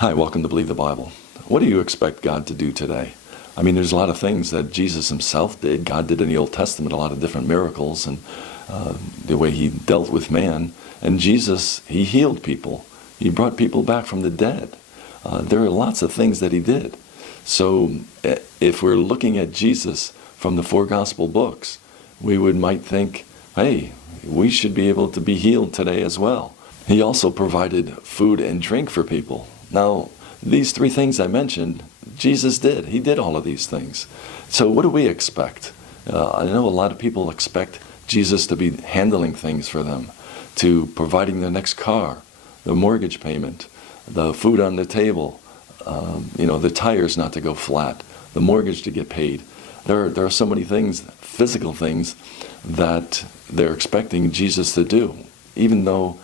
Hi, welcome to Believe the Bible. What do you expect God to do today? I mean, there's a lot of things that Jesus himself did. God did in the Old Testament a lot of different miracles and the way he dealt with man. And Jesus, he healed people. He brought people back from the dead. There are lots of things that he did. So if we're looking at Jesus from the four gospel books, we might think, hey, we should be able to be healed today as well. He also provided food and drink for people. Now, these three things I mentioned, Jesus did. He did all of these things. So what do we expect? I know a lot of people expect Jesus to be handling things for them, to providing their next car, the mortgage payment, the food on the table, the tires not to go flat, the mortgage to get paid. There are so many things, physical things, that they're expecting Jesus to do, even though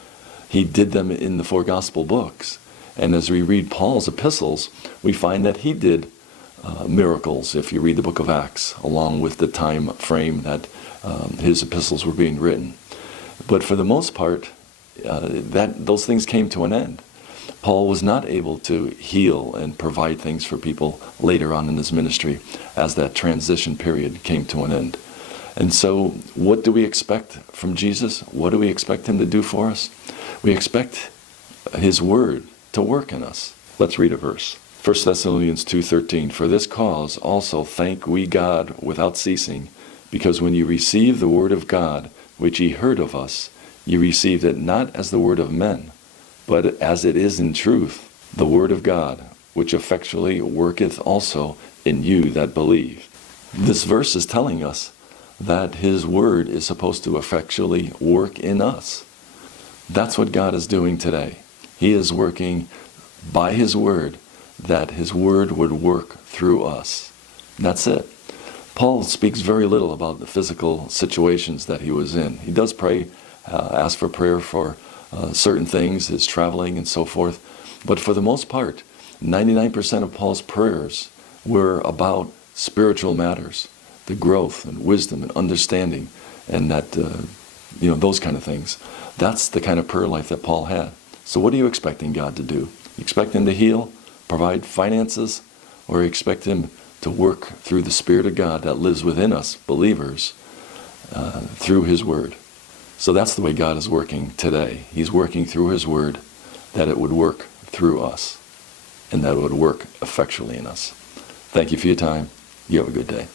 he did them in the four gospel books. And as we read Paul's epistles, we find that he did miracles, if you read the book of Acts, along with the time frame that his epistles were being written. But for the most part, those things came to an end. Paul was not able to heal and provide things for people later on in his ministry as that transition period came to an end. And so what do we expect from Jesus? What do we expect him to do for us? We expect his word to work in us. Let's read a verse. 1 Thessalonians 2:13, "For this cause also thank we God without ceasing, because when you received the word of God, which ye heard of us, ye received it not as the word of men, but as it is in truth, the word of God, which effectually worketh also in you that believe." This verse is telling us that his word is supposed to effectually work in us. That's what God is doing today. He is working by his word, that his word would work through us. That's it. Paul speaks very little about the physical situations that he was in. He does pray, ask for prayer for certain things, his traveling and so forth. But for the most part, 99% of Paul's prayers were about spiritual matters, the growth and wisdom and understanding, and that, those kind of things. That's the kind of prayer life that Paul had. So what are you expecting God to do? You expect him to heal, provide finances, or you expect him to work through the Spirit of God that lives within us, believers, through his word? So that's the way God is working today. He's working through his word, that it would work through us, and that it would work effectually in us. Thank you for your time. You have a good day.